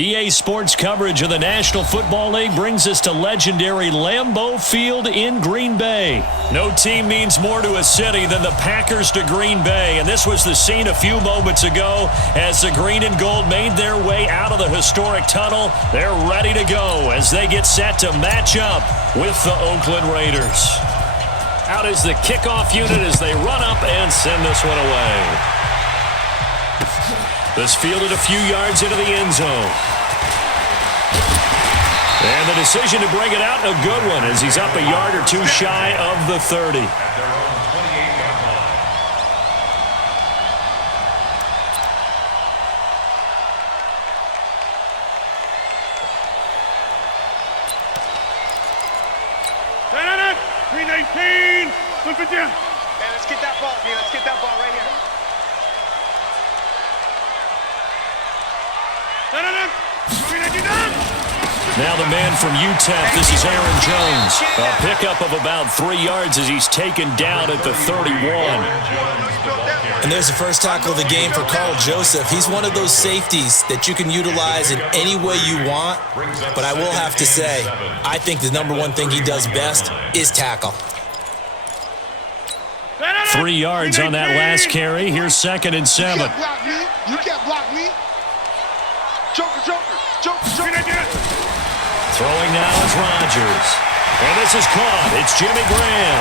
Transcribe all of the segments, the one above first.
EA Sports coverage of the National Football League brings us to legendary Lambeau Field in Green Bay. No team means more to a city than the Packers to Green Bay, and this was the scene a few moments ago as the green and gold made their way out of the historic tunnel. They're ready to go as they get set to match up with the Oakland Raiders. Out is the kickoff unit as they run up and send this one away. This fielded a few yards into the end zone. And the decision to bring it out, a good one, as he's up a yard or two shy of the 30. Look at you. Man, let's get that ball, man. Let's get that ball right here. Now the man from UTEP, this is Aaron Jones. A pickup of about 3 yards as he's taken down at the 31. And there's the first tackle of the game for Carl Joseph. He's one of those safeties that you can utilize in any way you want. But I will have to say, I think the number one thing he does best is tackle. 3 yards on that last carry. Here's 2nd and 7. You can't block me. Joker. Throwing now is Rodgers. And this is caught. It's Jimmy Graham.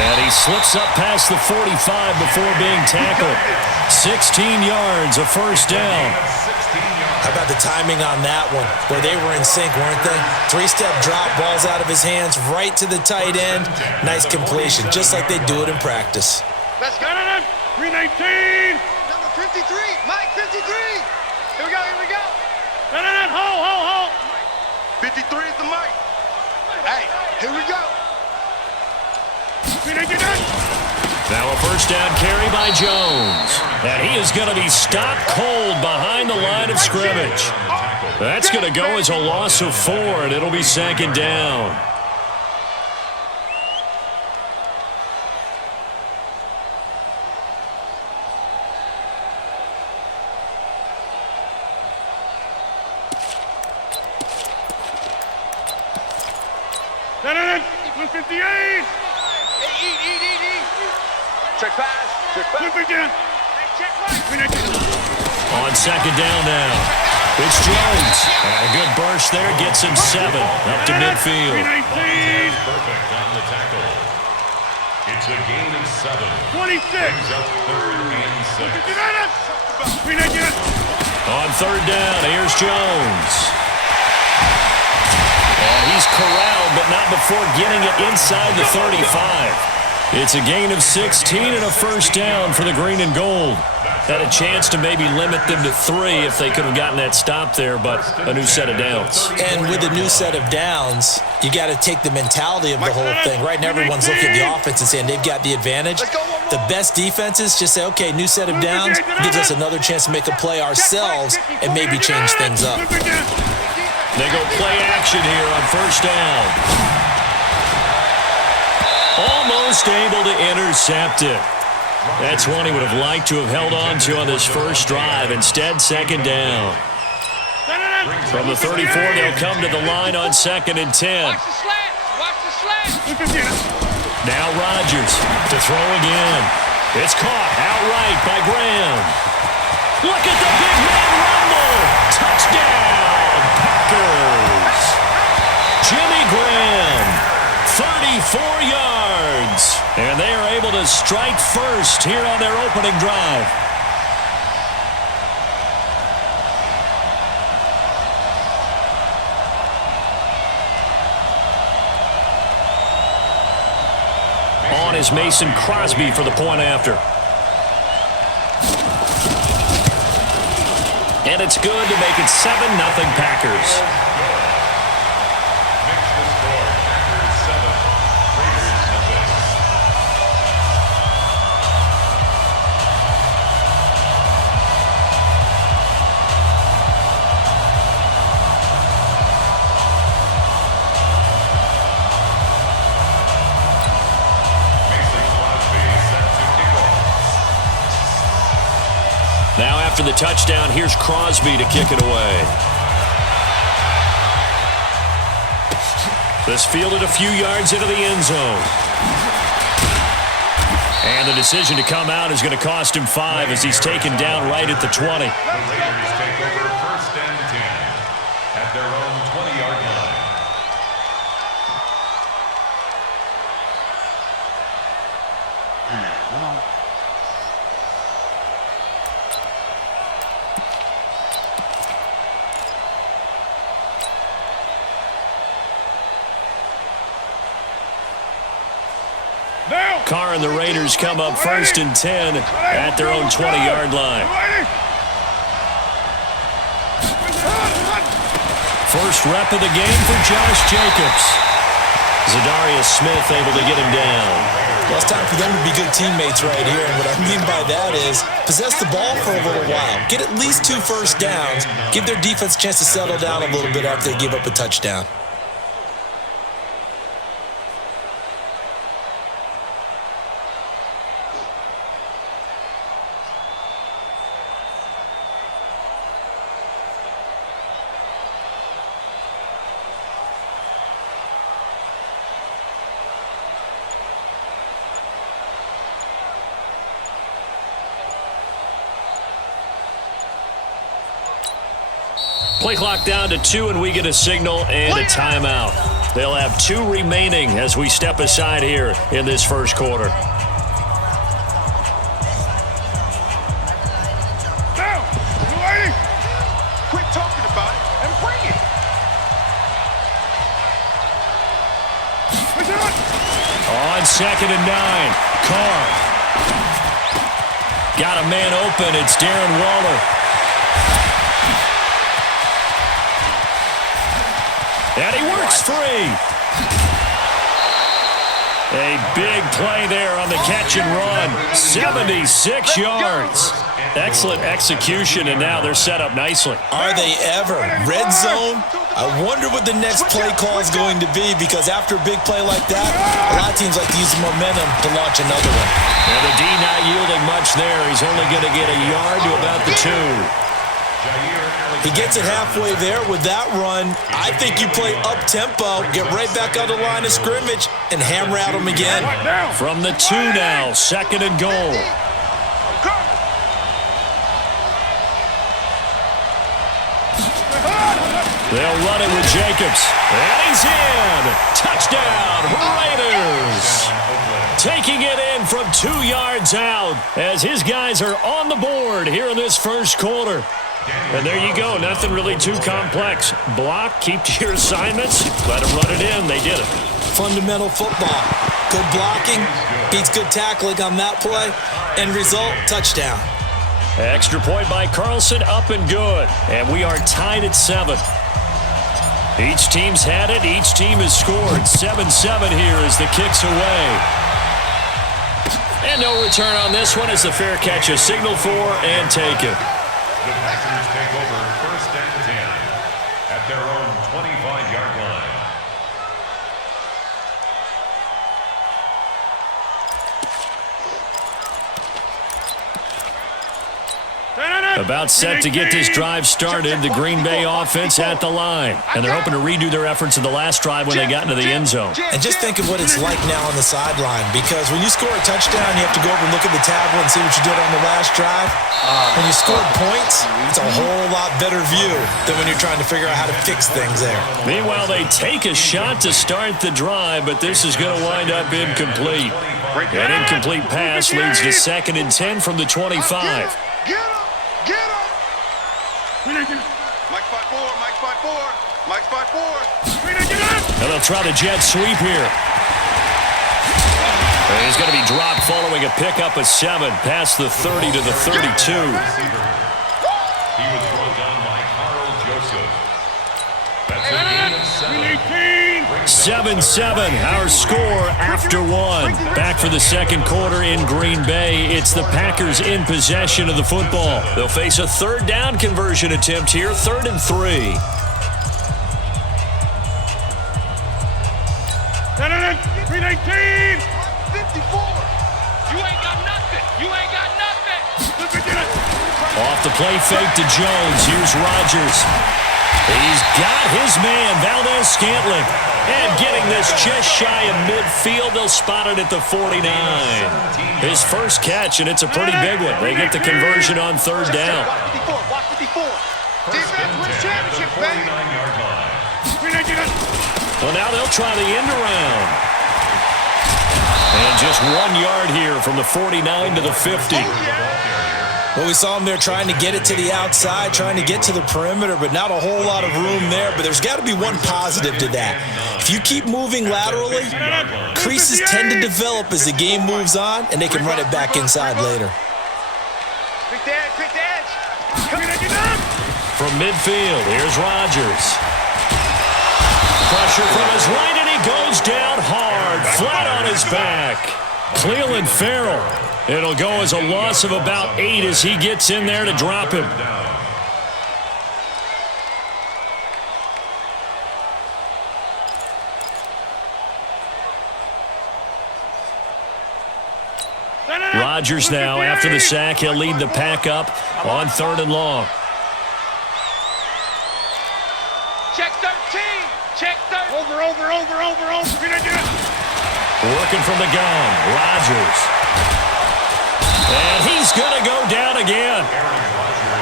And he slips up past the 45 before being tackled. 16 yards, a first down. How about the timing on that one? Where they were in sync, weren't they? 3-step drop, balls out of his hands, right to the tight end. Nice completion, just like they do it in practice. Let's go. 319. Number 53. Mike, 53. Here we go. Hold. 53 is the mic. Hey, here we go. Now a first down carry by Jones. And he is going to be stopped cold behind the line of scrimmage. That's going to go as a loss of 4, and it'll be 2nd down. Check pass. On 2nd down now. It's Jones. And a good burst there. Gets him 7 up to midfield. Perfect on the tackle. It's a gain of 7. 26. Brings up 3rd and 6. On 3rd down, here's Jones. And he's corralled, but not before getting it inside the 35. It's a gain of 16 and a first down for the green and gold. Had a chance to maybe limit them to 3 if they could have gotten that stop there, but a new set of downs. And with a new set of downs, you got to take the mentality of the whole thing. Right now, everyone's looking at the offense and saying they've got the advantage. The best defenses just say, okay, new set of downs gives us another chance to make a play ourselves and maybe change things up. They go play action here on first down. Almost able to intercept it. That's one he would have liked to have held on to on this first drive. Instead, 2nd down. From the 34, they'll come to the line on 2nd and 10. Watch the slant. Now Rodgers to throw again. It's caught outright by Graham. Look at the big man rumble. Touchdown, Packers. Jimmy Graham, 34 yards. And they are able to strike first here on their opening drive. On is Mason Crosby for the point after. And it's good to make it 7-0 Packers. Now after the touchdown, here's Crosby to kick it away. This fielded a few yards into the end zone. And the decision to come out is going to cost him 5 as he's taken down right at the 20. The Raiders take over 1st and 10 at their own 20-yard line. Carr and the Raiders come up 1st and 10 at their own 20-yard line. First rep of the game for Josh Jacobs. Zadarius Smith able to get him down. Well, it's time for them to be good teammates right here. And what I mean by that is possess the ball for a little while. Get at least 2 first downs. Give their defense a chance to settle down a little bit after they give up a touchdown. Play clock down to 2, and we get a signal and a timeout. They'll have 2 remaining as we step aside here in this first quarter. Down. You ready? Quit talking about it and bring it. On 2nd and 9, Carr. Got a man open. It's Darren Waller. And he works free. A big play there on the catch and run. 76 yards. Excellent execution, and now they're set up nicely. Are they ever? Red zone? I wonder what the next play call is going to be, because after a big play like that, a lot of teams like to use the momentum to launch another one. And the D not yielding much there. He's only going to get a yard to about the 2. He gets it halfway there with that run. I think you play up-tempo, get right back on the line of scrimmage, and hammer at him again. From the 2 now, 2nd and goal. They'll run it with Jacobs. And he's in. Touchdown, Raiders. Taking it in from 2 yards out as his guys are on the board here in this first quarter. And there you go. Nothing really too complex. Block, keep to your assignments, let them run it in. They did it. Fundamental football. Good blocking, beats good tackling on that play. End result, touchdown. Extra point by Carlson, up and good. And we are tied at 7. Each team's had it. Each team has scored. 7-7 here as the kick's away. And no return on this one as the fair catch is signaled for and taken. The Packers take over 1st and 10 at their own 25-yard line. About set to get this drive started, the Green Bay offense at the line. And they're hoping to redo their efforts in the last drive when they got into the end zone. And just think of what it's like now on the sideline, because when you score a touchdown, you have to go over and look at the tablet and see what you did on the last drive. When you scored points, it's a whole lot better view than when you're trying to figure out how to fix things there. Meanwhile, they take a shot to start the drive, but this is going to wind up incomplete. An incomplete pass leads to 2nd and 10 from the 25. Get him! Get him! Mike 5-4, Mike 5-4, Mike 5-4. And they'll try the jet sweep here. And he's going to be dropped following a pickup of 7 past the 30 to the 32. He was brought down by Carl Joseph. That's a gain of 7. 7-7, our score after 1. Back for the second quarter in Green Bay. It's the Packers in possession of the football. They'll face a 3rd down conversion attempt here, 3rd and 3. 319! 54! You ain't got nothing! You ain't got nothing! Off the play fake to Jones. Here's Rodgers. He's got his man, Valdez-Scantling. And getting this just shy of midfield, they'll spot it at the 49. His first catch, and it's a pretty big one. They get the conversion on third down. Watch 54. Defense wins championship, baby. Well, now they'll try the end around. And just 1 yard here from the 49 to the 50. Well, we saw him there trying to get it to the outside, trying to get to the perimeter, but not a whole lot of room there. But there's got to be one positive to that. If you keep moving laterally, creases tend to develop as the game moves on, and they can run it back inside later. Quick edge. From midfield, here's Rodgers. Pressure from his right, and he goes down hard, flat on his back. Cleveland Farrell. It'll go as a loss of about 8 as he gets in there to drop him. Rodgers now, after the sack, he'll lead the pack up on 3rd and long. Check 13. Check 13. Over. Working from the gun, Rodgers. And he's going to go down again.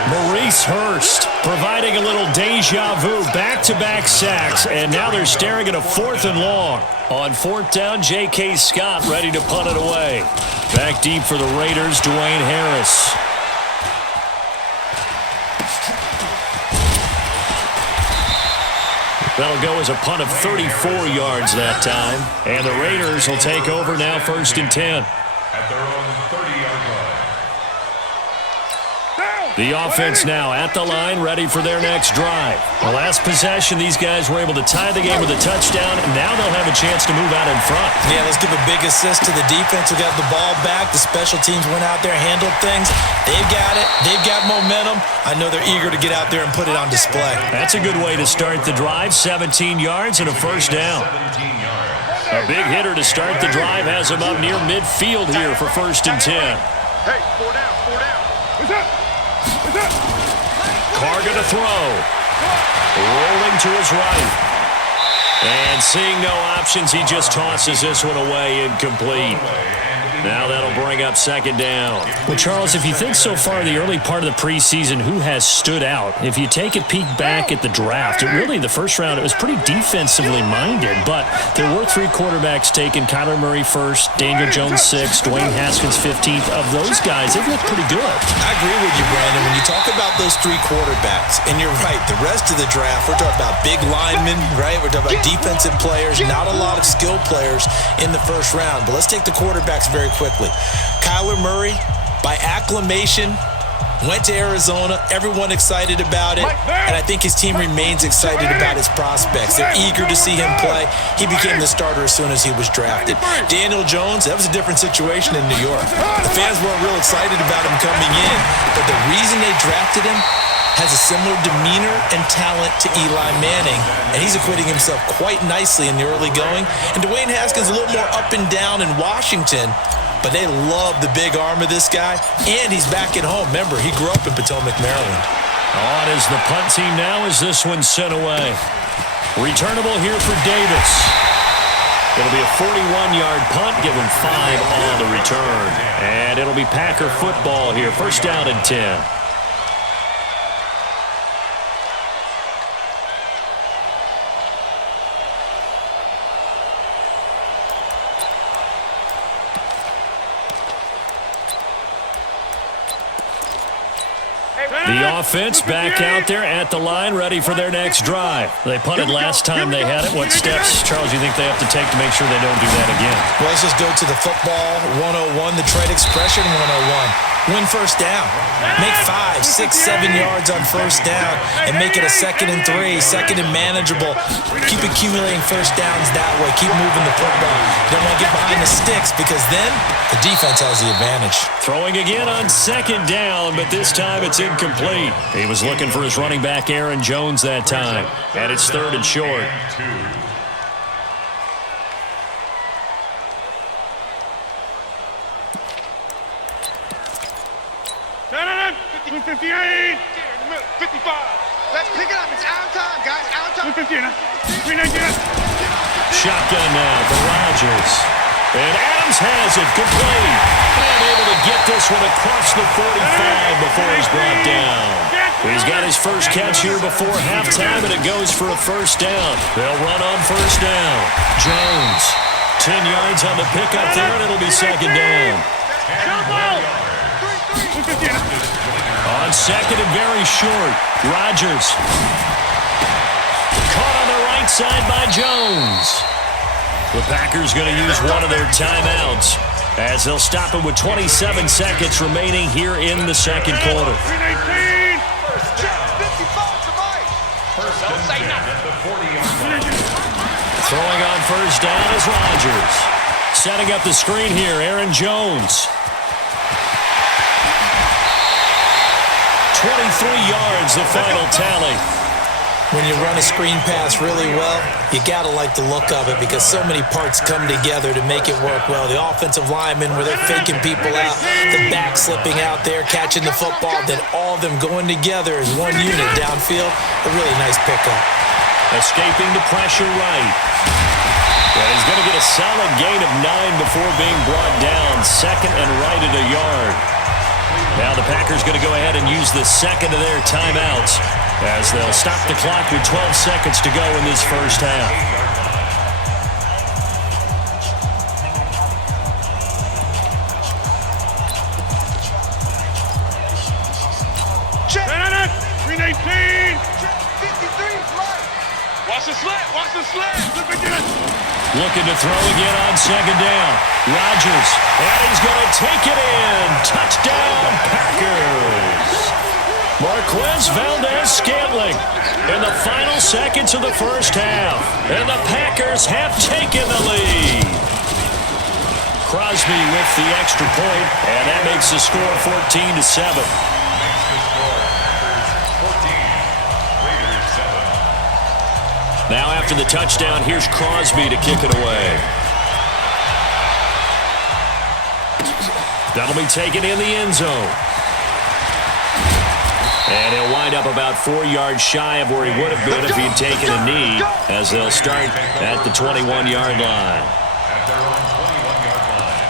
Maurice Hurst providing a little deja vu, back-to-back sacks, and now they're staring at a 4th and long. On 4th down, J.K. Scott ready to punt it away. Back deep for the Raiders, Dwayne Harris. That'll go as a punt of 34 yards that time. And the Raiders will take over now 1st and 10. At their own 30-yard line. The offense now at the line, ready for their next drive. The last possession, these guys were able to tie the game with a touchdown, and now they'll have a chance to move out in front. Yeah, let's give a big assist to the defense who got the ball back. The special teams went out there, handled things. They've got it. They've got momentum. I know they're eager to get out there and put it on display. That's a good way to start the drive. 17 yards and a 1st down. A big hitter to start the drive has him up near midfield here for 1st and 10. Hey, 4 down. What's up? Carr going to throw. Rolling to his right. And seeing no options, he just tosses this one away, incomplete. Now that'll bring up 2nd down. Well, Charles, if you think so far the early part of the preseason, who has stood out? If you take a peek back at the draft, the first round, it was pretty defensively minded, but there were 3 quarterbacks taken. Kyler Murray first, Daniel Jones 6th, Dwayne Haskins 15th. Of those guys, they've looked pretty good. I agree with you, Brandon. When you talk about those 3 quarterbacks, and you're right, the rest of the draft, we're talking about big linemen, right? We're talking about defensive players, not a lot of skilled players in the first round. But let's take the quarterbacks very quickly. Kyler Murray, by acclamation, went to Arizona. Everyone excited about it. And I think his team remains excited about his prospects. They're eager to see him play. He became the starter as soon as he was drafted. Daniel Jones, that was a different situation in New York. The fans weren't real excited about him coming in, but the reason they drafted him has a similar demeanor and talent to Eli Manning, and he's acquitting himself quite nicely in the early going. And Dwayne Haskins a little more up and down in Washington, but they love the big arm of this guy, and he's back at home. Remember, he grew up in Potomac, Maryland. On is the punt team now as this one's sent away. Returnable here for Davis. It'll be a 41-yard punt, give him 5 on the return. And it'll be Packer football here, 1st down and 10. The offense back out there at the line, ready for their next drive. They punted last time they had it. What steps, Charles, do you think they have to take to make sure they don't do that again? Well, let's just go to the football 101, the trade expression 101. Win 1st down. Make 5, 6, 7 yards on 1st down and make it a 2nd and 3, 2nd and manageable. Keep accumulating 1st downs that way. Keep moving the football. You don't want to get behind the sticks because then the defense has the advantage. Throwing again on 2nd down, but this time it's incomplete. He was looking for his running back, Aaron Jones, that time. And it's 3rd and short. 58, 55. Let's pick it up. It's out of time, guys. Out of time. 319. Shotgun now for Rodgers. And Adams has it. Good play. And able to get this one across the 45 before he's brought down. He's got his first catch here before halftime, and it goes for a first down. They'll run on first down. Jones, 10 yards on the pickup there, and it'll be second down. On second and very short, Rodgers. Caught on the right side by Jones. The Packers going to use one of their timeouts as they'll stop it with 27 seconds remaining here in the second quarter. Throwing on first down is Rodgers. Setting up the screen here, Aaron Jones. 23 yards, the final tally. When you run a screen pass really well, you got to like the look of it because so many parts come together to make it work well. The offensive linemen, where they're faking people out, the back slipping out there, catching the football, then all of them going together as one unit downfield. A really nice pickup. Escaping the pressure right. And he's going to get a solid gain of 9 before being brought down. Second and right at a yard. Now the Packers going to go ahead and use the second of their timeouts as they'll stop the clock with 12 seconds to go in this first half. Check. 319. 53. Watch the slant. Watch the slant. Looking to throw again on second down. Rodgers, and he's going to take it in. Touchdown, Packers. Marquez Valdez-Scantling in the final seconds of the first half. And the Packers have taken the lead. Crosby with the extra point, and that makes the score 14-7. Now after the touchdown, here's Crosby to kick it away. That'll be taken in the end zone. And he'll wind up about 4 yards shy of where he would have been if he'd taken a knee, as they'll start at the 21-yard line. At their own 21-yard line.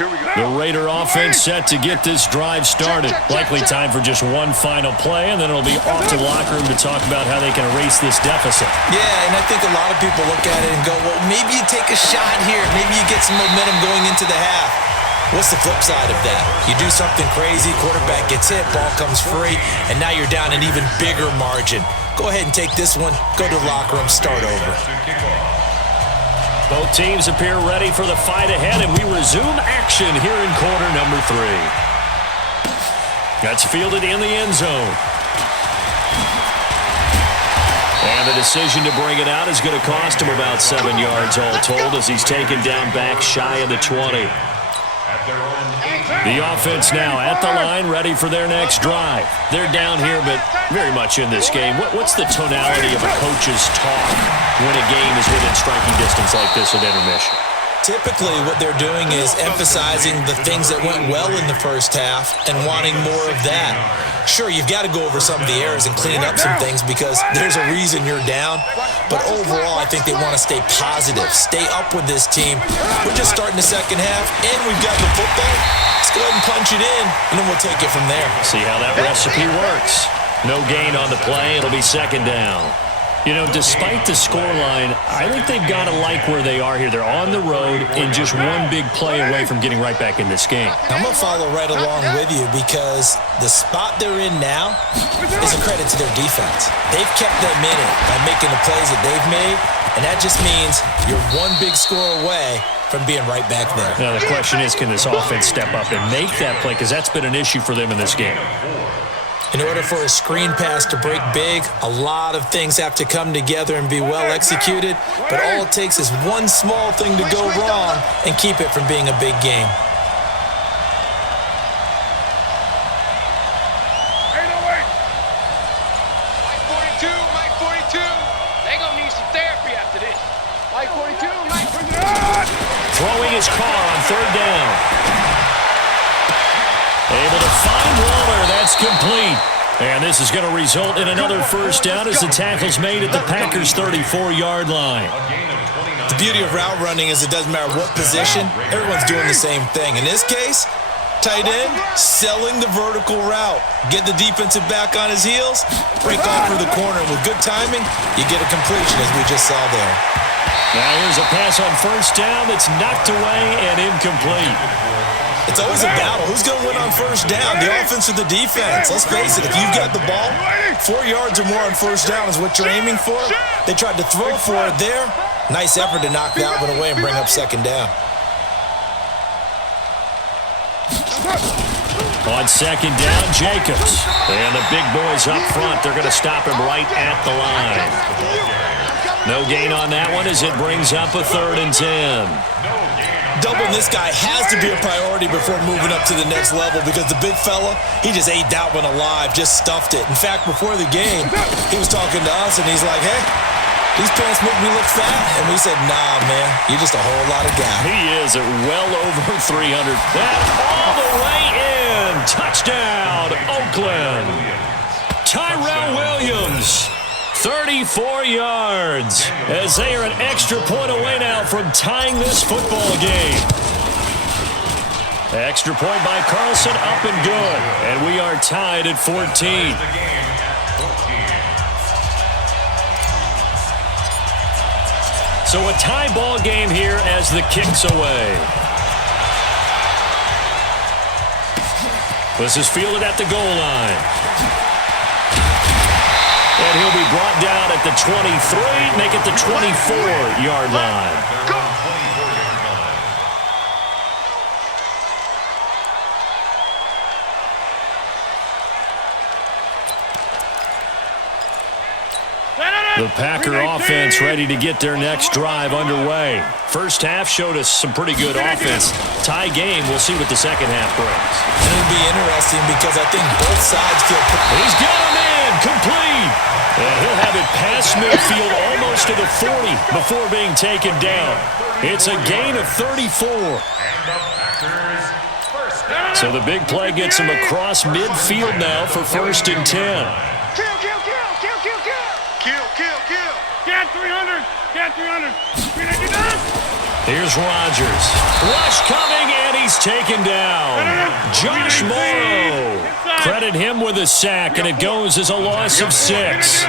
Here we go. The Raider offense set to get this drive started. Likely time for just one final play, and then it'll be off to the locker room to talk about how they can erase this deficit. Yeah, and I think a lot of people look at it and go, well, maybe you take a shot here. Maybe you get some momentum going into the half. What's the flip side of that? You do something crazy, quarterback gets hit, ball comes free, and now you're down an even bigger margin. Go ahead and take this one, go to the locker room, start over. Both teams appear ready for the fight ahead, and we resume action here in quarter number 3. That's fielded in the end zone. And the decision to bring it out is going to cost him about 7 yards all told as he's taken down back shy of the 20. The offense now at the line, ready for their next drive. They're down here, but very much in this game. What's the tonality of a coach's talk when a game is within striking distance like this at intermission? Typically, what they're doing is emphasizing the things that went well in the first half and wanting more of that. Sure, you've got to go over some of the errors and clean up some things because there's a reason you're down. But overall, I think they want to stay positive, stay up with this team. We're just starting the second half, and we've got the football. Let's go ahead and punch it in, and then we'll take it from there. See how that recipe works. No gain on the play. It'll be second down. You know, despite the scoreline, I think they've got to like where they are here. They're on the road and just one big play away from getting right back in this game. I'm going to follow right along with you because the spot they're in now is a credit to their defense. They've kept them in it by making the plays that they've made, and that just means you're one big score away from being right back there. Now, the question is, can this offense step up and make that play? Because that's been an issue for them in this game. In order for a screen pass to break big, a lot of things have to come together and be well executed, but all it takes is one small thing to go wrong and keep it from being a big game. Mike 42. They gonna need some therapy after this. Mike 42. Throwing his car on third down. Able to complete. And this is going to result in another first down as the tackle's made at the Packers' 34-yard line. The beauty of route running is it doesn't matter what position, everyone's doing the same thing. In this case, tight end, selling the vertical route. Get the defensive back on his heels, break off for the corner. And with good timing, you get a completion, as we just saw there. Now here's a pass on first down that's knocked away and incomplete. It's always a battle. Who's going to win on first down, the offense or the defense? Let's face it, if you've got the ball, 4 yards or more on first down is what you're aiming for. They tried to throw for it there. Nice effort to knock that one away and bring up second down. On second down, Jacobs. And the big boys up front, they're going to stop him right at the line. No gain on that one as it brings up a 3rd and 10. Doubling this guy has to be a priority before moving up to the next level because the big fella, he just ate that one alive, just stuffed it. In fact, before the game, he was talking to us, and he's like, hey, these pants make me look fat. And we said, nah, man, you're just a whole lot of guy. He is at well over 300. That all the way in. Touchdown, Oakland. Tyrell Williams. 34 yards as they are an extra point away now from tying this football game. Extra point by Carlson, up and good. And we are tied at 14. So a tie ball game here as the kick's away. This is fielded at the goal line. And he'll be brought down at the 23, make it the 24-yard line. The Packer offense ready to get their next drive underway. First half showed us some pretty good offense. Tie game, we'll see what the second half brings. And it'll be interesting because I think both sides feel... He's got him in, complete. And he'll have it past midfield almost to the 40 before being taken down. It's a gain of 34. So the big play gets him across midfield now for 1st and 10. Kill. Get 300. Get 300. Here's Rodgers. Rush coming, and he's taken down. Josh Morrow. Credit him with a sack, and it goes as a loss of 6.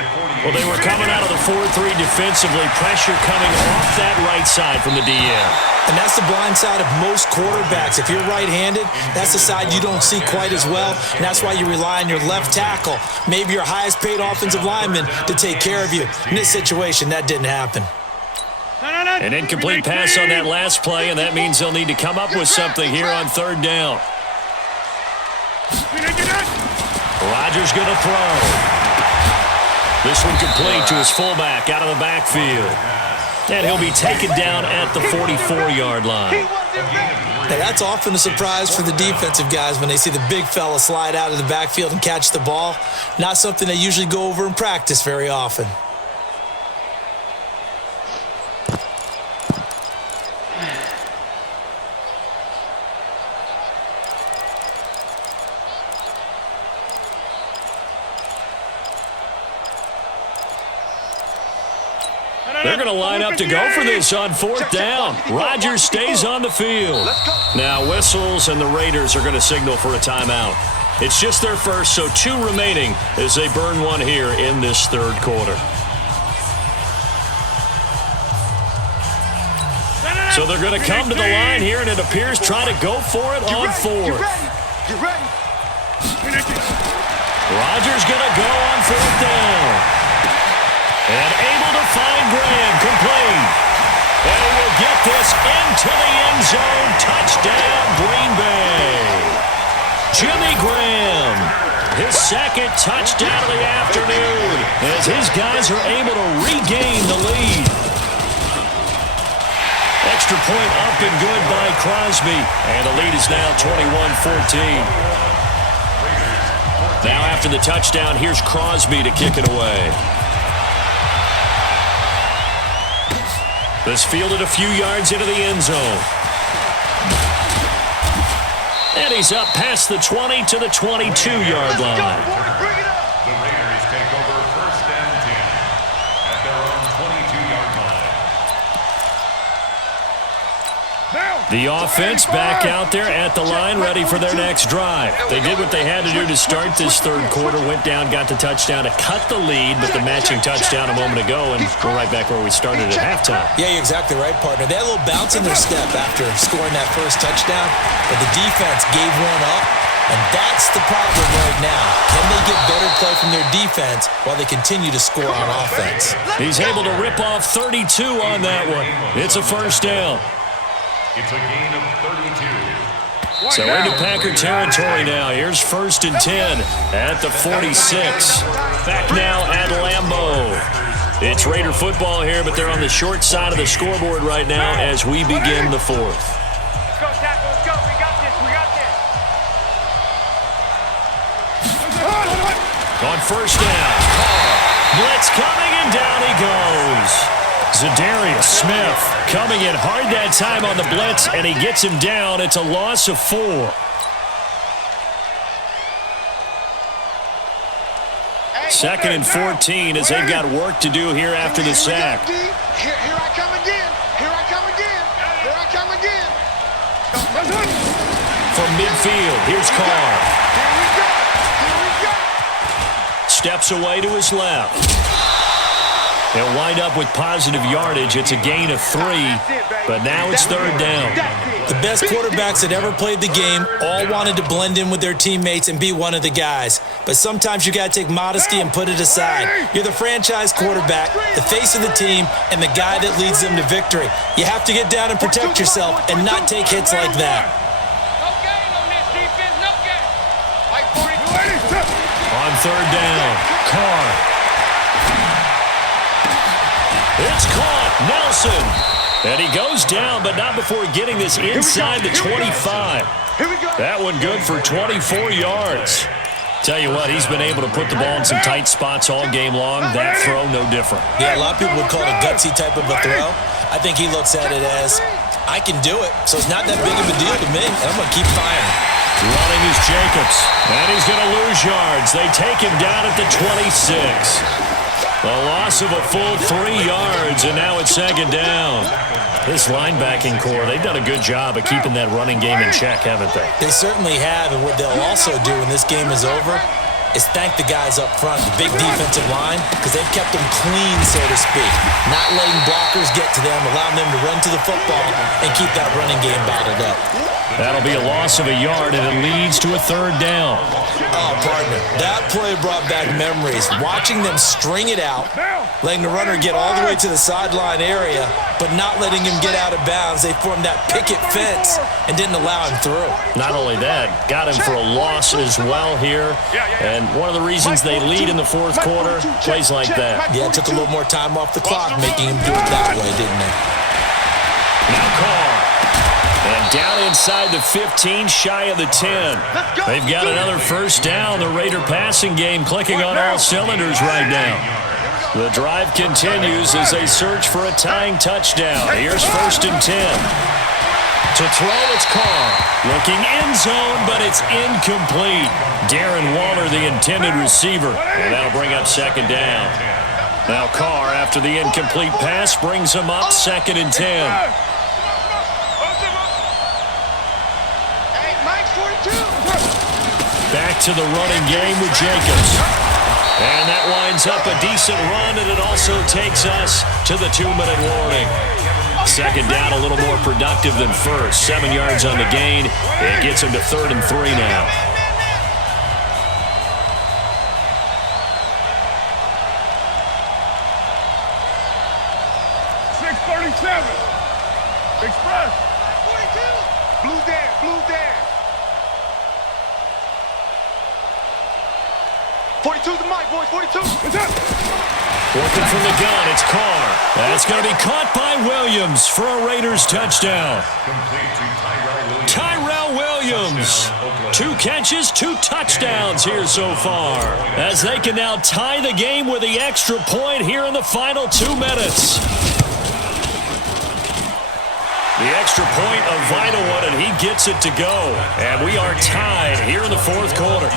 Well, they were coming out of the 4-3 defensively. Pressure coming off that right side from the DN. And that's the blind side of most quarterbacks. If you're right-handed, that's the side you don't see quite as well, and that's why you rely on your left tackle, maybe your highest-paid offensive lineman, to take care of you. In this situation, that didn't happen. An incomplete pass on that last play, and that means they'll need to come up with something here on 3rd down. Rodgers going to throw. This one complete to his fullback out of the backfield. And he'll be taken down at the 44-yard line. Now, that's often a surprise for the defensive guys when they see the big fella slide out of the backfield and catch the ball. Not something they usually go over in practice very often. They're going to line up to go for this on 4th down. Rodgers stays on the field. Now whistles, and the Raiders are going to signal for a timeout. It's just their first, so 2 remaining as they burn one here in this 3rd quarter. So they're going to come to the line here, and it appears try to go for it on 4th. Rodgers going to go on 4th down. And able to find Graham, complete. And he will get this into the end zone. Touchdown, Green Bay. Jimmy Graham, his 2nd touchdown of the afternoon, as his guys are able to regain the lead. Extra point up and good by Crosby. And the lead is now 21-14. Now after the touchdown, here's Crosby to kick it away. This fielded a few yards into the end zone. And he's up past the 20 to the 22-yard line. The Raiders take over 1st and 10 at their own 22-yard line. The offense back out there at the line, ready for their next drive. They did what they had to do to start this third quarter, went down, got the touchdown to cut the lead, but the matching touchdown a moment ago, and we're right back where we started at halftime. Yeah, you're exactly right, partner. They had a little bounce in their step after scoring that first touchdown, but the defense gave one up, and that's the problem right now. Can they get better play from their defense while they continue to score on offense? He's able to rip off 32 on that one. It's a first down. It's a gain of 32. So into Packer territory now. Here's 1st and 10 at the 46. Back now at Lambeau. It's Raider football here, but they're on the short side of the scoreboard right now as we begin the fourth. Let's go, Tackle. Let's go. We got this. We got this. On first down. Blitz coming, and down he goes. Zadarius Smith coming in hard that time on the blitz, and he gets him down. It's a loss of 4. Second and 14 as they've got work to do here after the sack. Here I come again. Here I come again. Here I come again. From midfield, here's Carr. Here we go. Here we go. Steps away to his left. They'll wind up with positive yardage. It's a gain of 3, but now it's third down. The best quarterbacks that ever played the game all wanted to blend in with their teammates and be one of the guys. But sometimes you got to take modesty and put it aside. You're the franchise quarterback, the face of the team, and the guy that leads them to victory. You have to get down and protect yourself and not take hits like that. No gain on this defense. No gain. Like 42. On third down, Carr. It's caught, Nelson. And he goes down, but not before getting this inside the 25. That one good for 24 yards. Tell you what, he's been able to put the ball in some tight spots all game long. That throw, no different. Yeah, a lot of people would call it a gutsy type of a throw. I think he looks at it as, I can do it, so it's not that big of a deal to me, and I'm going to keep firing. Running is Jacobs, and he's going to lose yards. They take him down at the 26. A loss of a full 3 yards, and now it's second down. This linebacking core, they've done a good job of keeping that running game in check, haven't they? They certainly have, and what they'll also do when this game is over is thank the guys up front, the big defensive line, because they've kept them clean, so to speak. Not letting blockers get to them, allowing them to run to the football and keep that running game bottled up. That'll be a loss of a yard, and it leads to a third down. Oh, partner, that play brought back memories. Watching them string it out, letting the runner get all the way to the sideline area, but not letting him get out of bounds. They formed that picket fence and didn't allow him through. Not only that, got him for a loss as well here. And one of the reasons they lead in the fourth quarter, plays like that. Yeah, it took a little more time off the clock, making him do it that way, didn't it? Now Carr. And down inside the 15, shy of the 10. They've got another first down. The Raider passing game clicking on all cylinders right now. The drive continues as they search for a tying touchdown. Here's 1st and 10. To throw, it's Carr. Looking end zone, but it's incomplete. Darren Waller, the intended receiver. And that'll bring up second down. Now Carr, after the incomplete pass, brings him up 2nd and 10. Back to the running game with Jacobs. And that winds up a decent run, and it also takes us to the 2-minute warning. Second down, a little more productive than first. 7 yards on the gain. It gets him to 3rd and 3 now. Express. 42. Blue Dan. Blue Dan. 42's the mic, boys. 42. Working from the gun, it's Carr. That's going to be caught by Williams for a Raiders touchdown. Complete to Tyrell Williams. 2 catches, 2 touchdowns here so far. As they can now tie the game with the extra point here in the final 2 minutes. The extra point, a vital one, and he gets it to go. And we are tied here in the fourth quarter.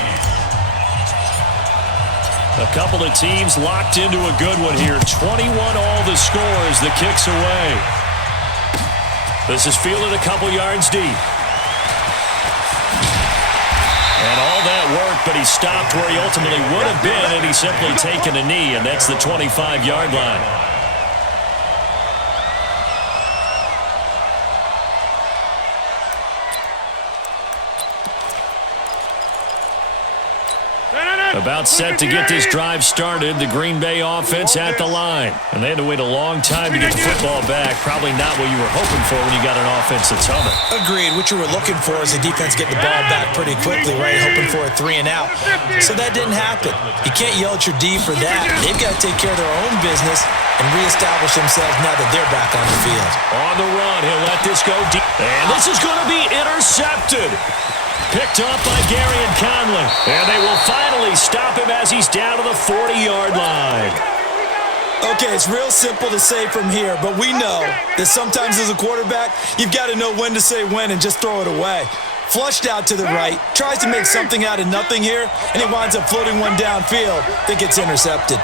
A couple of teams locked into a good one here. 21 all the score as the kick's away. This is fielded a couple yards deep. And all that work, but he stopped where he ultimately would have been, and he's simply taken a knee, and that's the 25-yard line. About set to get this drive started, the Green Bay offense at the line. And they had to wait a long time to get the football back. Probably not what you were hoping for when you got an offense that's humming. Agreed. What you were looking for is the defense getting the ball back pretty quickly, right? Hoping for a 3 and out. So that didn't happen. You can't yell at your D for that. They've got to take care of their own business and reestablish themselves now that they're back on the field. On the run, he'll let this go deep. And this is going to be intercepted. Picked up by Gary and Conley. And they will finally stop him as he's down to the 40-yard line. Okay, it's real simple to say from here, but we know that sometimes as a quarterback, you've got to know when to say when and just throw it away. Flushed out to the right, tries to make something out of nothing here, and he winds up floating one downfield that gets intercepted.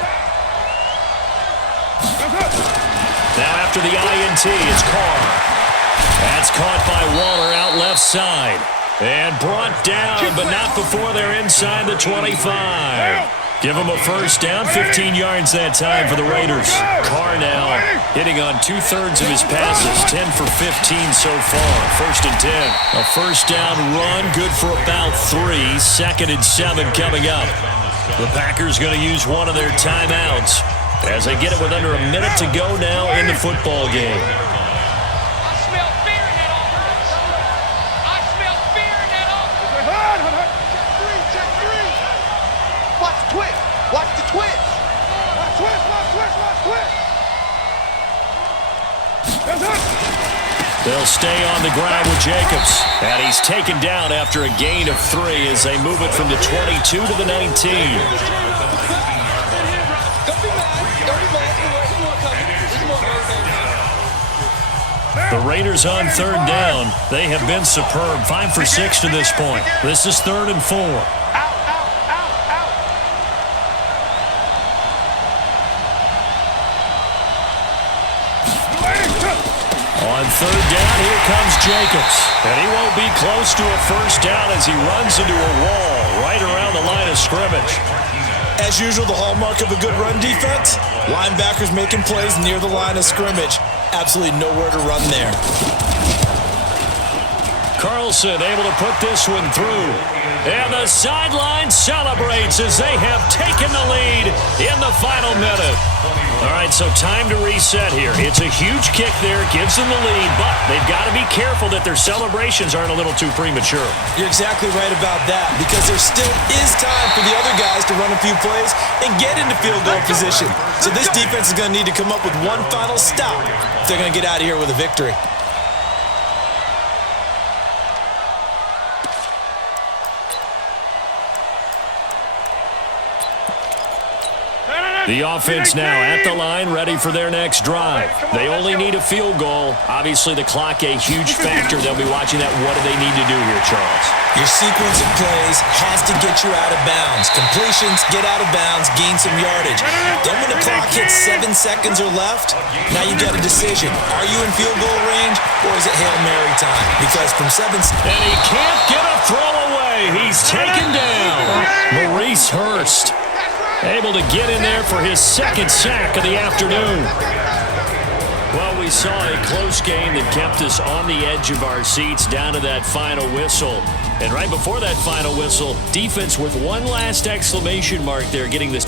Now after the INT, it's Carr. That's caught by Waller out left side. And brought down, but not before they're inside the 25. Give them a first down, 15 yards that time for the Raiders. Carr now hitting on 2/3 of his passes, 10 for 15 so far. 1st and 10. A first down run, good for about 3. 2nd and 7 coming up. The Packers going to use one of their timeouts as they get it with under a minute to go now in the football game. They'll stay on the ground with Jacobs. And he's taken down after a gain of 3 as they move it from the 22 to the 19. The Raiders on 3rd down. They have been superb. 5 for 6 to this point. This is 3rd and 4. On 3rd down, here comes Jacobs. And he won't be close to a first down as he runs into a wall right around the line of scrimmage. As usual, the hallmark of a good run defense, linebackers making plays near the line of scrimmage. Absolutely nowhere to run there. Carlson able to put this one through. And the sideline celebrates as they have taken the lead in the final minute. All right, so time to reset here. It's a huge kick there, gives them the lead, but they've got to be careful that their celebrations aren't a little too premature. You're exactly right about that, because there still is time for the other guys to run a few plays and get into field goal position. So this defense is going to need to come up with one final stop if they're going to get out of here with a victory. The offense now at the line, ready for their next drive. They only need a field goal. Obviously, the clock a huge factor. They'll be watching that. What do they need to do here, Charles? Your sequence of plays has to get you out of bounds. Completions, get out of bounds, gain some yardage. Then when the clock hits 7 seconds or left, now you get a decision. Are you in field goal range, or is it Hail Mary time? Because from 7 seconds... And he can't get a throw away. He's taken down. Maurice Hurst able to get in there for his 2nd sack of the afternoon. Well, we saw a close game that kept us on the edge of our seats down to that final whistle. And right before that final whistle, defense with one last exclamation mark there, getting this